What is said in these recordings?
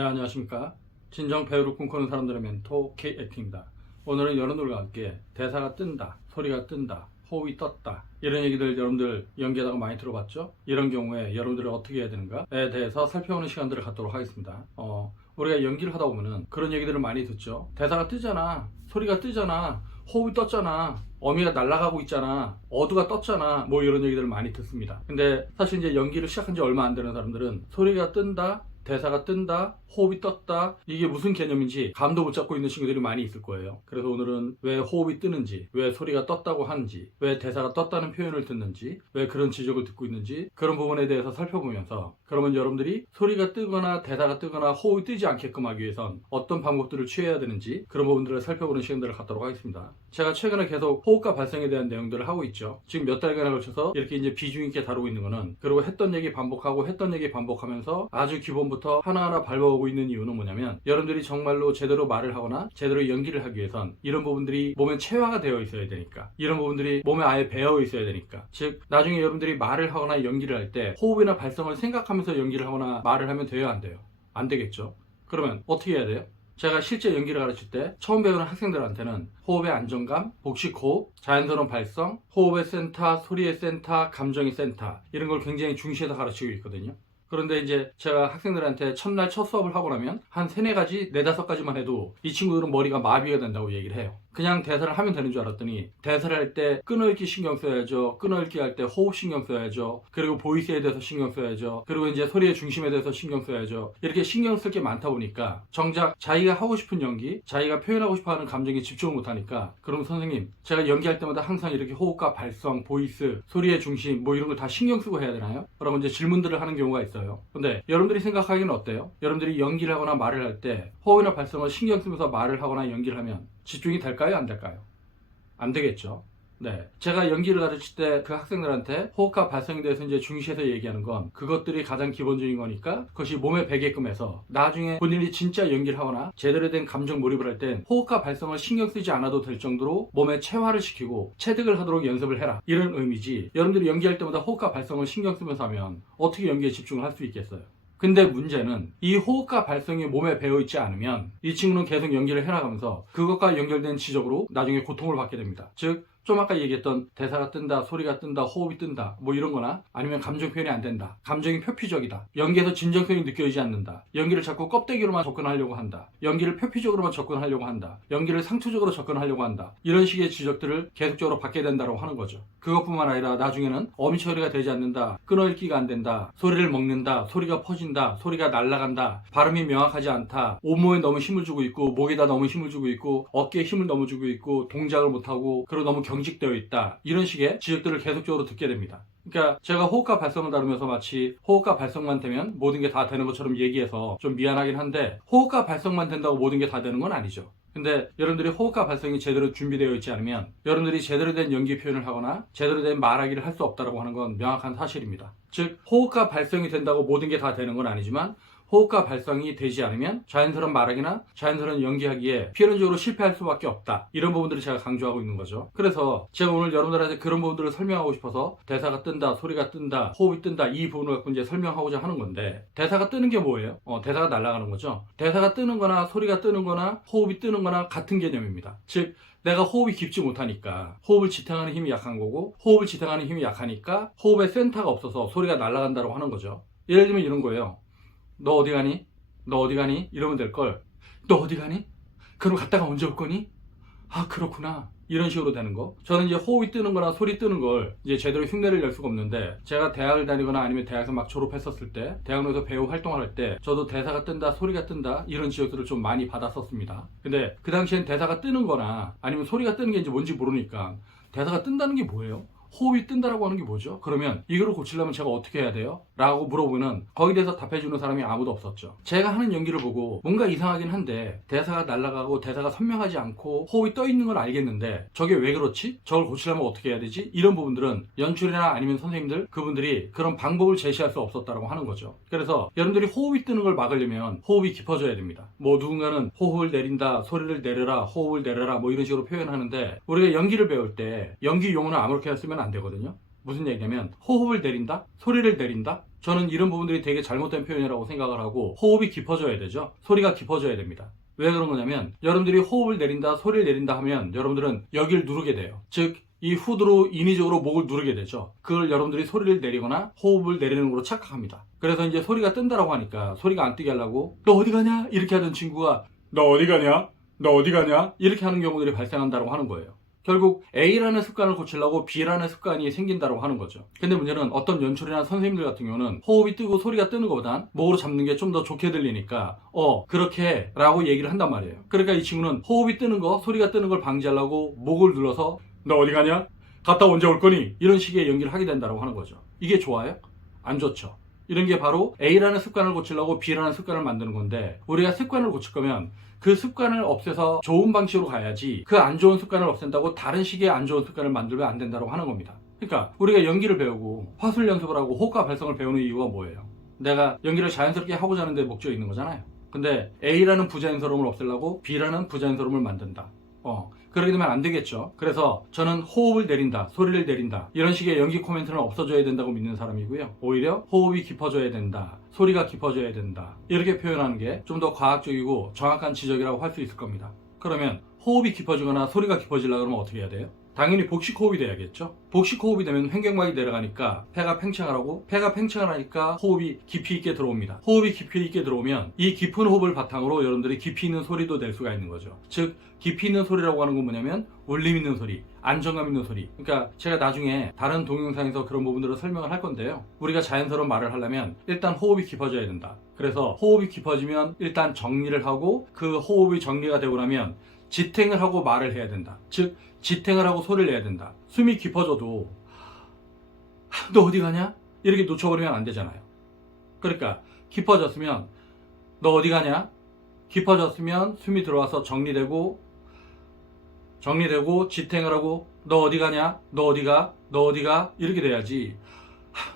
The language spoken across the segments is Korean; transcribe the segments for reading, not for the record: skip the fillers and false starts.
네, 안녕하십니까. 진정 배우를 꿈꾸는 사람들의 멘토 K액팅입니다. 오늘은 여러분들과 함께 대사가 뜬다, 소리가 뜬다, 호흡이 떴다, 이런 얘기들 여러분들 연기하다가 많이 들어봤죠? 이런 경우에 여러분들이 어떻게 해야 되는가에 대해서 살펴보는 시간들을 갖도록 하겠습니다. 우리가 연기를 하다 보면은 그런 얘기들을 많이 듣죠. 대사가 뜨잖아, 소리가 뜨잖아, 호흡이 떴잖아, 어미가 날아가고 있잖아, 어두가 떴잖아, 뭐 이런 얘기들을 많이 듣습니다. 근데 사실 이제 연기를 시작한 지 얼마 안 되는 사람들은 소리가 뜬다, 대사가 뜬다, 호흡이 떴다, 이게 무슨 개념인지 감도 못 잡고 있는 친구들이 많이 있을 거예요. 그래서 오늘은 왜 호흡이 뜨는지, 왜 소리가 떴다고 하는지, 왜 대사가 떴다는 표현을 듣는지, 왜 그런 지적을 듣고 있는지, 그런 부분에 대해서 살펴보면서, 그러면 여러분들이 소리가 뜨거나 대사가 뜨거나 호흡이 뜨지 않게끔 하기 위해선 어떤 방법들을 취해야 되는지, 그런 부분들을 살펴보는 시간들을 갖도록 하겠습니다. 제가 최근에 계속 호흡과 발성에 대한 내용들을 하고 있죠. 지금 몇 달간에 걸쳐서 이렇게 이제 비중 있게 다루고 있는 거는, 그리고 했던 얘기 반복하고 했던 얘기 반복하면서 아주 기본부터 하나하나 밟아오고 있는 이유는 뭐냐면, 여러분들이 정말로 제대로 말을 하거나 제대로 연기를 하기 위해선 이런 부분들이 몸에 체화가 되어 있어야 되니까, 이런 부분들이 몸에 아예 배어 있어야 되니까, 즉 나중에 여러분들이 말을 하거나 연기를 할 때 호흡이나 발성을 생각하면서 연기를 하거나 말을 하면 돼요, 안 돼요? 안 되겠죠. 그러면 어떻게 해야 돼요? 제가 실제 연기를 가르칠 때 처음 배우는 학생들한테는 호흡의 안정감, 복식호흡, 자연스러운 발성, 호흡의 센터, 소리의 센터, 감정의 센터, 이런 걸 굉장히 중시해서 가르치고 있거든요. 그런데 이제 제가 학생들한테 첫날 첫 수업을 하고 나면 한 3-4가지, 4-5가지만 해도 이 친구들은 머리가 마비가 된다고 얘기를 해요. 그냥 대사를 하면 되는 줄 알았더니, 대사를 할 때 끊어읽기 신경 써야죠, 끊어읽기 할 때 호흡 신경 써야죠, 그리고 보이스에 대해서 신경 써야죠, 그리고 이제 소리의 중심에 대해서 신경 써야죠, 이렇게 신경 쓸 게 많다 보니까 정작 자기가 하고 싶은 연기, 자기가 표현하고 싶어하는 감정에 집중을 못하니까, 그럼 선생님, 제가 연기할 때마다 항상 이렇게 호흡과 발성, 보이스, 소리의 중심 뭐 이런 걸 다 신경 쓰고 해야 되나요? 라고 이제 질문들을 하는 경우가 있어요. 근데 여러분들이 생각하기는 어때요? 여러분들이 연기를 하거나 말을 할 때 호흡이나 발성을 신경 쓰면서 말을 하거나 연기를 하면 집중이 될까요? 안 될까요? 안 되겠죠. 네. 제가 연기를 가르칠 때 그 학생들한테 호흡과 발성에 대해서 이제 중시해서 얘기하는 건, 그것들이 가장 기본적인 거니까 그것이 몸에 배게끔 해서 나중에 본인이 진짜 연기를 하거나 제대로 된 감정 몰입을 할 땐 호흡과 발성을 신경 쓰지 않아도 될 정도로 몸에 체화를 시키고 체득을 하도록 연습을 해라, 이런 의미지, 여러분들이 연기할 때마다 호흡과 발성을 신경 쓰면서 하면 어떻게 연기에 집중을 할 수 있겠어요? 근데 문제는 이 호흡과 발성이 몸에 배어있지 않으면 이 친구는 계속 연기를 해나가면서 그것과 연결된 지적으로 나중에 고통을 받게 됩니다. 즉, 좀 아까 얘기했던 대사가 뜬다, 소리가 뜬다, 호흡이 뜬다, 뭐 이런 거나, 아니면 감정 표현이 안 된다, 감정이 표피적이다, 연기에서 진정성이 느껴지지 않는다, 연기를 자꾸 껍데기로만 접근하려고 한다, 연기를 표피적으로만 접근하려고 한다, 연기를 상투적으로 접근하려고 한다, 이런 식의 지적들을 계속적으로 받게 된다고 하는 거죠. 그것뿐만 아니라 나중에는 어미 처리가 되지 않는다, 끊어읽기가 안 된다, 소리를 먹는다, 소리가 퍼진다, 소리가 날아간다, 발음이 명확하지 않다, 온몸에 너무 힘을 주고 있고, 목에다 너무 힘을 주고 있고, 어깨에 힘을 너무 주고 있고, 동작을 못하고, 그리고 너무 경직되어 있다, 이런 식의 지적들을 계속적으로 듣게 됩니다. 그러니까 제가 호흡과 발성을 다루면서 마치 호흡과 발성만 되면 모든 게 다 되는 것처럼 얘기해서 좀 미안하긴 한데, 호흡과 발성만 된다고 모든 게 다 되는 건 아니죠. 근데 여러분들이 호흡과 발성이 제대로 준비되어 있지 않으면 여러분들이 제대로 된 연기 표현을 하거나 제대로 된 말하기를 할 수 없다고 하는 건 명확한 사실입니다. 즉, 호흡과 발성이 된다고 모든 게 다 되는 건 아니지만, 호흡과 발성이 되지 않으면 자연스러운 말하기나 자연스러운 연기하기에 필연적으로 실패할 수밖에 없다, 이런 부분들을 제가 강조하고 있는 거죠. 그래서 제가 오늘 여러분들한테 그런 부분들을 설명하고 싶어서 대사가 뜬다, 소리가 뜬다, 호흡이 뜬다, 이 부분을 갖고 이제 설명하고자 하는 건데, 대사가 뜨는 게 뭐예요? 대사가 날아가는 거죠. 대사가 뜨는 거나 소리가 뜨는 거나 호흡이 뜨는 거나 같은 개념입니다. 즉, 내가 호흡이 깊지 못하니까 호흡을 지탱하는 힘이 약한 거고, 호흡을 지탱하는 힘이 약하니까 호흡의 센터가 없어서 소리가 날아간다고 하는 거죠. 예를 들면 이런 거예요. 너 어디 가니? 너 어디 가니? 이러면 될걸, 너 어디 가니? 그럼 갔다가 언제 올 거니? 아, 그렇구나, 이런 식으로 되는 거. 저는 이제 호흡이 뜨는 거나 소리 뜨는 걸 이제 제대로 흉내를 낼 수가 없는데, 제가 대학을 다니거나 아니면 대학에서 막 졸업했었을 때, 대학로에서 배우 활동을 할 때 저도 대사가 뜬다, 소리가 뜬다, 이런 지적들을 좀 많이 받았었습니다. 근데 그 당시엔 대사가 뜨는 거나 아니면 소리가 뜨는 게 이제 뭔지 모르니까, 대사가 뜬다는 게 뭐예요? 호흡이 뜬다라고 하는 게 뭐죠? 그러면 이거를 고치려면 제가 어떻게 해야 돼요? 라고 물어보면 거기에 대해서 답해주는 사람이 아무도 없었죠. 제가 하는 연기를 보고 뭔가 이상하긴 한데, 대사가 날아가고 대사가 선명하지 않고 호흡이 떠 있는 건 알겠는데 저게 왜 그렇지? 저걸 고치려면 어떻게 해야 되지? 이런 부분들은 연출이나 아니면 선생님들, 그분들이 그런 방법을 제시할 수 없었다고 하는 거죠. 그래서 여러분들이 호흡이 뜨는 걸 막으려면 호흡이 깊어져야 됩니다. 뭐 누군가는 호흡을 내린다, 소리를 내려라, 호흡을 내려라, 뭐 이런 식으로 표현하는데, 우리가 연기를 배울 때 연기 용어는 아무렇게나 쓰면 안 되거든요. 무슨 얘기냐면 호흡을 내린다? 소리를 내린다? 저는 이런 부분들이 되게 잘못된 표현이라고 생각을 하고 호흡이 깊어져야 되죠. 소리가 깊어져야 됩니다. 왜 그런 거냐면 여러분들이 호흡을 내린다, 소리를 내린다 하면 여러분들은 여기를 누르게 돼요. 즉 이 후드로 인위적으로 목을 누르게 되죠. 그걸 여러분들이 소리를 내리거나 호흡을 내리는 걸로 착각합니다. 그래서 이제 소리가 뜬다라고 하니까 소리가 안 뜨게 하려고 너 어디 가냐? 이렇게 하던 친구가 너 어디 가냐? 너 어디 가냐? 이렇게 하는 경우들이 발생한다고 하는 거예요. 결국 A라는 습관을 고치려고 B라는 습관이 생긴다고 하는 거죠. 근데 문제는 어떤 연출이나 선생님들 같은 경우는 호흡이 뜨고 소리가 뜨는 것보단 목으로 잡는 게 좀 더 좋게 들리니까 그렇게 라고 얘기를 한단 말이에요. 그러니까 이 친구는 호흡이 뜨는 거, 소리가 뜨는 걸 방지하려고 목을 눌러서 너 어디 가냐? 갔다 언제 올 거니? 이런 식의 연기를 하게 된다고 하는 거죠. 이게 좋아요? 안 좋죠. 이런 게 바로 A라는 습관을 고치려고 B라는 습관을 만드는 건데 우리가 습관을 고칠 거면 그 습관을 없애서 좋은 방식으로 가야지 그 안 좋은 습관을 없앤다고 다른 식의 안 좋은 습관을 만들면 안 된다고 하는 겁니다. 그러니까 우리가 연기를 배우고 화술 연습을 하고 호흡과 발성을 배우는 이유가 뭐예요? 내가 연기를 자연스럽게 하고자 하는 데 목적이 있는 거잖아요. 근데 A라는 부자연스러움을 없애려고 B라는 부자연스러움을 만든다. 그러게 되면 안 되겠죠. 그래서 저는 호흡을 내린다, 소리를 내린다 이런 식의 연기 코멘트는 없어져야 된다고 믿는 사람이고요. 오히려 호흡이 깊어져야 된다, 소리가 깊어져야 된다 이렇게 표현하는 게 좀 더 과학적이고 정확한 지적이라고 할 수 있을 겁니다. 그러면 호흡이 깊어지거나 소리가 깊어지려고 하면 어떻게 해야 돼요? 당연히 복식 호흡이 돼야겠죠. 복식 호흡이 되면 횡격막이 내려가니까 폐가 팽창을 하고 폐가 팽창을 하니까 호흡이 깊이 있게 들어옵니다. 호흡이 깊이 있게 들어오면 이 깊은 호흡을 바탕으로 여러분들이 깊이 있는 소리도 낼 수가 있는 거죠. 즉 깊이 있는 소리라고 하는 건 뭐냐면 울림 있는 소리, 안정감 있는 소리. 그러니까 제가 나중에 다른 동영상에서 그런 부분들을 설명을 할 건데요. 우리가 자연스러운 말을 하려면 일단 호흡이 깊어져야 된다. 그래서 호흡이 깊어지면 일단 정리를 하고 그 호흡이 정리가 되고 나면 지탱을 하고 말을 해야 된다. 즉 지탱을 하고 소리를 내야 된다. 숨이 깊어져도 너 어디 가냐? 이렇게 놓쳐버리면 안 되잖아요. 그러니까 깊어졌으면 너 어디 가냐? 깊어졌으면 숨이 들어와서 정리되고 지탱을 하고 너 어디 가냐? 너 어디가? 너 어디가? 이렇게 돼야지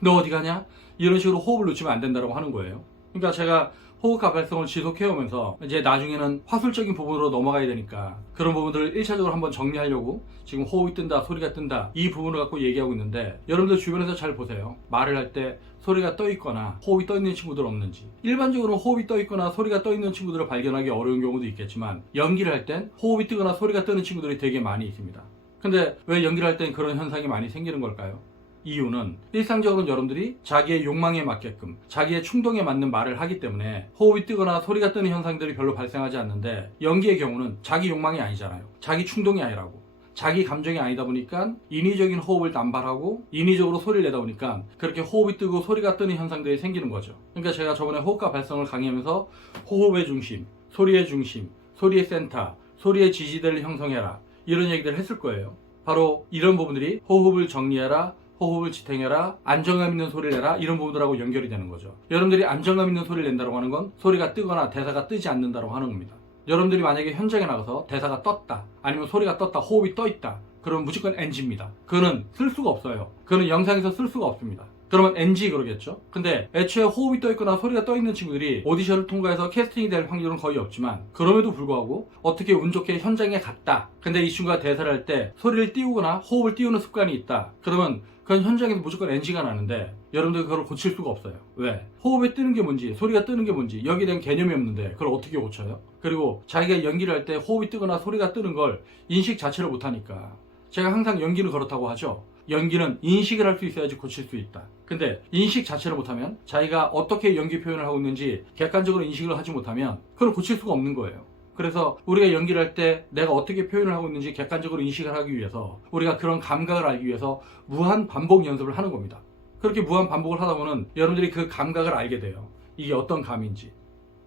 너 어디 가냐? 이런 식으로 호흡을 놓치면 안 된다고 하는 거예요. 그러니까 제가 호흡과 발성을 지속해오면서 이제 나중에는 화술적인 부분으로 넘어가야 되니까 그런 부분들을 1차적으로 한번 정리하려고 지금 호흡이 뜬다, 소리가 뜬다 이 부분을 갖고 얘기하고 있는데 여러분들 주변에서 잘 보세요. 말을 할 때 소리가 떠 있거나 호흡이 떠 있는 친구들 없는지. 일반적으로 호흡이 떠 있거나 소리가 떠 있는 친구들을 발견하기 어려운 경우도 있겠지만 연기를 할 땐 호흡이 뜨거나 소리가 뜨는 친구들이 되게 많이 있습니다. 근데 왜 연기를 할 땐 그런 현상이 많이 생기는 걸까요? 이유는 일상적으로 여러분들이 자기의 욕망에 맞게끔 자기의 충동에 맞는 말을 하기 때문에 호흡이 뜨거나 소리가 뜨는 현상들이 별로 발생하지 않는데 연기의 경우는 자기 욕망이 아니잖아요. 자기 충동이 아니라고. 자기 감정이 아니다 보니까 인위적인 호흡을 남발하고 인위적으로 소리를 내다 보니까 그렇게 호흡이 뜨고 소리가 뜨는 현상들이 생기는 거죠. 그러니까 제가 저번에 호흡과 발성을 강의하면서 호흡의 중심, 소리의 중심, 소리의 센터, 소리의 지지대를 형성해라 이런 얘기들을 했을 거예요. 바로 이런 부분들이 호흡을 정리해라, 호흡을 지탱해라, 안정감 있는 소리를 내라 이런 부분들하고 연결이 되는 거죠. 여러분들이 안정감 있는 소리를 낸다고 하는 건 소리가 뜨거나 대사가 뜨지 않는다고 하는 겁니다. 여러분들이 만약에 현장에 나가서 대사가 떴다 아니면 소리가 떴다, 호흡이 떠 있다 그러면 무조건 NG입니다. 그거는 쓸 수가 없어요. 그거는 영상에서 쓸 수가 없습니다. 그러면 NG 그러겠죠. 근데 애초에 호흡이 떠 있거나 소리가 떠 있는 친구들이 오디션을 통과해서 캐스팅이 될 확률은 거의 없지만 그럼에도 불구하고 어떻게 운 좋게 현장에 갔다. 근데 이 친구가 대사를 할 때 소리를 띄우거나 호흡을 띄우는 습관이 있다. 그러면 그건 현장에서 무조건 NG가 나는데 여러분들 그걸 고칠 수가 없어요. 왜? 호흡이 뜨는 게 뭔지 소리가 뜨는 게 뭔지 여기에 대한 개념이 없는데 그걸 어떻게 고쳐요? 그리고 자기가 연기를 할 때 호흡이 뜨거나 소리가 뜨는 걸 인식 자체를 못하니까 제가 항상 연기는 그렇다고 하죠. 연기는 인식을 할 수 있어야지 고칠 수 있다. 근데 인식 자체를 못하면 자기가 어떻게 연기 표현을 하고 있는지 객관적으로 인식을 하지 못하면 그걸 고칠 수가 없는 거예요. 그래서 우리가 연기를 할 때 내가 어떻게 표현을 하고 있는지 객관적으로 인식을 하기 위해서 우리가 그런 감각을 알기 위해서 무한 반복 연습을 하는 겁니다. 그렇게 무한 반복을 하다 보면 여러분들이 그 감각을 알게 돼요. 이게 어떤 감인지.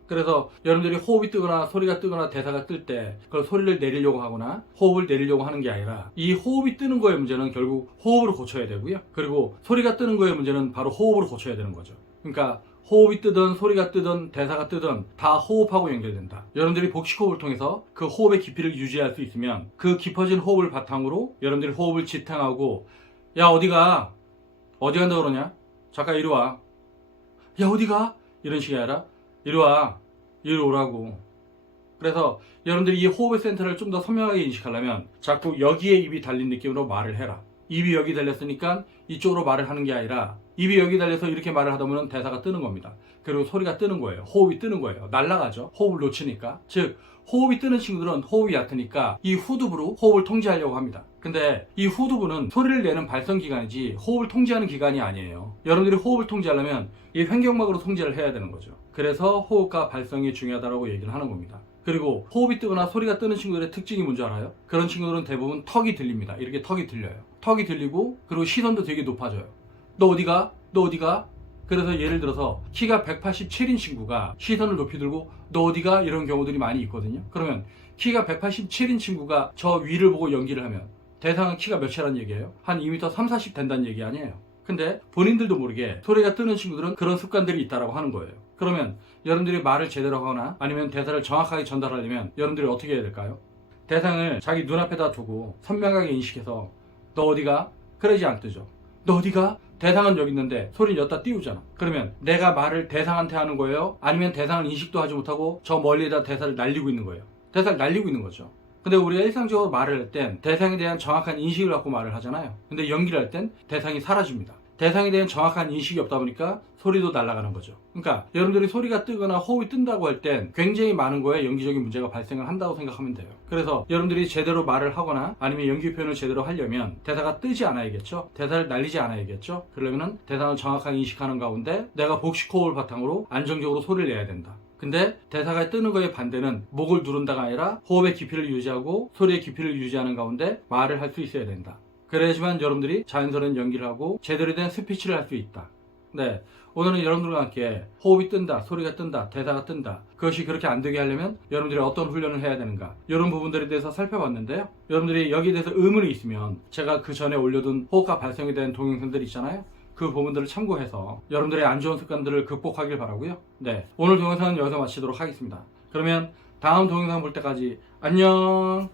그래서 여러분들이 호흡이 뜨거나 소리가 뜨거나 대사가 뜰 때 그걸 소리를 내리려고 하거나 호흡을 내리려고 하는 게 아니라 이 호흡이 뜨는 거의 문제는 결국 호흡으로 고쳐야 되고요. 그리고 소리가 뜨는 거의 문제는 바로 호흡으로 고쳐야 되는 거죠. 그러니까 호흡이 뜨든 소리가 뜨든 대사가 뜨든 다 호흡하고 연결된다. 여러분들이 복식호흡을 통해서 그 호흡의 깊이를 유지할 수 있으면 그 깊어진 호흡을 바탕으로 여러분들이 호흡을 지탱하고 야 어디가? 어디 간다 그러냐? 잠깐 이리 와. 야 어디가? 이런 식이 아니라 이리 와. 이리 오라고. 그래서 여러분들이 이 호흡의 센터를 좀 더 선명하게 인식하려면 자꾸 여기에 입이 달린 느낌으로 말을 해라. 입이 여기 달렸으니까 이쪽으로 말을 하는 게 아니라 입이 여기 달려서 이렇게 말을 하다 보면 대사가 뜨는 겁니다. 그리고 소리가 뜨는 거예요. 호흡이 뜨는 거예요. 날아가죠. 호흡을 놓치니까. 즉 호흡이 뜨는 친구들은 호흡이 얕으니까 이 후두부로 호흡을 통제하려고 합니다. 근데 이 후두부는 소리를 내는 발성기관이지 호흡을 통제하는 기관이 아니에요. 여러분들이 호흡을 통제하려면 이 횡격막으로 통제를 해야 되는 거죠. 그래서 호흡과 발성이 중요하다고 얘기를 하는 겁니다. 그리고 호흡이 뜨거나 소리가 뜨는 친구들의 특징이 뭔지 알아요? 그런 친구들은 대부분 턱이 들립니다. 이렇게 턱이 들려요. 턱이 들리고 그리고 시선도 되게 높아져요. 너 어디가? 너 어디가? 그래서 예를 들어서 키가 187인 친구가 시선을 높이 들고 너 어디가? 이런 경우들이 많이 있거든요. 그러면 키가 187인 친구가 저 위를 보고 연기를 하면 대상은 키가 몇이라는 얘기예요? 한 2m 3, 40 된다는 얘기 아니에요. 근데 본인들도 모르게 소리가 뜨는 친구들은 그런 습관들이 있다고 하는 거예요. 그러면 여러분들이 말을 제대로 하거나 아니면 대사를 정확하게 전달하려면 여러분들이 어떻게 해야 될까요? 대상을 자기 눈앞에다 두고 선명하게 인식해서 너 어디가? 그러지 않뜨죠. 너 어디가? 대상은 여기 있는데 소리는 여기다 띄우잖아. 그러면 내가 말을 대상한테 하는 거예요? 아니면 대상을 인식도 하지 못하고 저 멀리에다 대사를 날리고 있는 거예요? 대사를 날리고 있는 거죠. 근데 우리가 일상적으로 말을 할 땐 대상에 대한 정확한 인식을 갖고 말을 하잖아요. 근데 연기를 할 땐 대상이 사라집니다. 대상에 대한 정확한 인식이 없다 보니까 소리도 날아가는 거죠. 그러니까 여러분들이 소리가 뜨거나 호흡이 뜬다고 할 땐 굉장히 많은 거에 연기적인 문제가 발생을 한다고 생각하면 돼요. 그래서 여러분들이 제대로 말을 하거나 아니면 연기 표현을 제대로 하려면 대사가 뜨지 않아야겠죠. 대사를 날리지 않아야겠죠. 그러면은 대상을 정확하게 인식하는 가운데 내가 복식 호흡을 바탕으로 안정적으로 소리를 내야 된다. 근데 대사가 뜨는 거의 반대는 목을 누른다가 아니라 호흡의 깊이를 유지하고 소리의 깊이를 유지하는 가운데 말을 할 수 있어야 된다. 그래야지만 여러분들이 자연스러운 연기를 하고 제대로 된 스피치를 할 수 있다. 네, 오늘은 여러분들과 함께 호흡이 뜬다, 소리가 뜬다, 대사가 뜬다. 그것이 그렇게 안 되게 하려면 여러분들이 어떤 훈련을 해야 되는가, 이런 부분들에 대해서 살펴봤는데요. 여러분들이 여기에 대해서 의문이 있으면 제가 그 전에 올려둔 호흡과 발성에 대한 동영상들이 있잖아요. 그 부분들을 참고해서 여러분들의 안 좋은 습관들을 극복하길 바라고요. 네, 오늘 동영상은 여기서 마치도록 하겠습니다. 그러면 다음 동영상 볼 때까지 안녕.